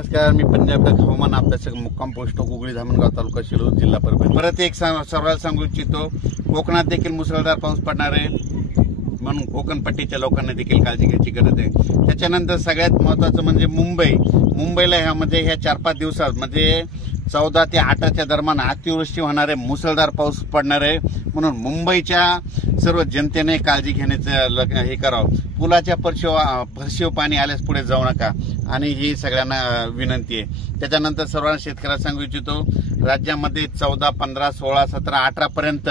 नमस्कार, मी पंजाब हवामान अभ्यासक मुक्काम पोस्ट गुगळी धामणगाव तालुका शिरूर जिल्हा परभणी। परत एक सर्वांना सांगू इच्छितो, कोकणात देखील मुसळधार पाऊस पडणार आहे, म्हणून कोकण पट्टीच्या लोकांना देखील काळजी घ्यायची गरज आहे। त्याच्यानंतर सगळ्यात महत्त्वाचं म्हणजे मुंबईला ह्या 4-5 दिवसात म्हणजे 14 ते 8च्या दरम्यान अतिवृष्टी होणार आहे, मुसळधार पाऊस पडणार आहे, म्हणून मुंबईच्या सर्व जनतेने काळजी घेण्याचं हे करावं। पुलाच्या फरशीव पाणी आल्यास पुढे जाऊ नका, आणि ही सगळ्यांना विनंती आहे। त्याच्यानंतर सर्वांना शेतकऱ्यांना सांगू इच्छितो, राज्यामध्ये 14, 15, 16, 17, 18 पर्यंत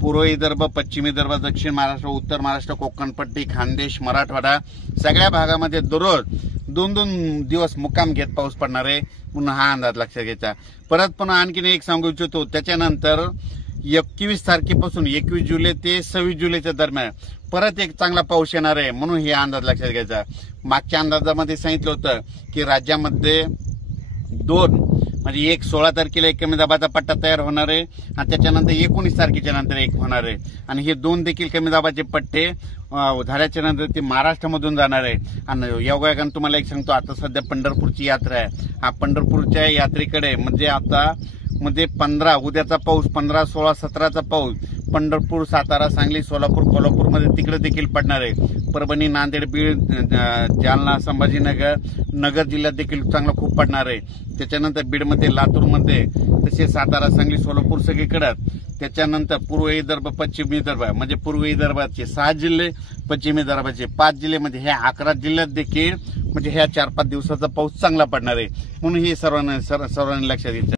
पूर्व विदर्भ, पश्चिम विदर्भ, दक्षिण महाराष्ट्र, उत्तर महाराष्ट्र, कोकणपट्टी, खानदेश, मराठवाडा सगळ्या भागामध्ये दररोज 2-2 दिवस मुक्काम घेत पाऊस पडणार आहे, म्हणून हा अंदाज लक्षात घ्यायचा। परत पुन्हा आणखीन एक सांगू इच्छितो, त्याच्यानंतर 21 तारखेपासून 21 जुलै ते 26 जुलैच्या दरम्यान परत एक चांगला पाऊस येणार आहे, म्हणून हे अंदाज लक्षात घ्यायचा। मागच्या अंदाजामध्ये सांगितलं होतं की राज्यामध्ये 2 म्हणजे 16 तारखेला एक कमी दाबाचा पट्टा तयार होणार आहे, आणि त्याच्यानंतर 19 तारखेच्या नंतर एक होणार आहे, आणि हे 2 देखील कमी दाबाचे पट्टे झाल्याच्या नंतर ते महाराष्ट्रामधून जाणार आहे। आणि योगायोगाने तुम्हाला एक सांगतो, आता सध्या पंढरपूरची यात्रा आहे, हा पंढरपूरच्या यात्रेकडे म्हणजे आता उद्याचा पाऊस 15, 16, 17चा पाऊस पंढरपूर, सातारा, सांगली, सोलापूर, कोल्हापूरमध्ये तिकडे देखील पडणार आहे। परभणी, नांदेड, बीड, जालना, संभाजीनगर, नगर जिल्ह्यात देखील चांगला खूप पडणार आहे। त्याच्यानंतर बीडमध्ये, लातूरमध्ये, तसेच सातारा, सांगली, सोलापूर सगळीकडे। त्याच्यानंतर पूर्व विदर्भ, पश्चिम विदर्भ म्हणजे पूर्व विदर्भाचे 6 जिल्हे, पश्चिम विदर्भाचे 5 जिल्हे, म्हणजे ह्या 11 जिल्ह्यात देखील म्हणजे ह्या 4-5 दिवसाचा पाऊस चांगला पडणार आहे, म्हणून हे सर्वांनी लक्षात घ्यायचं।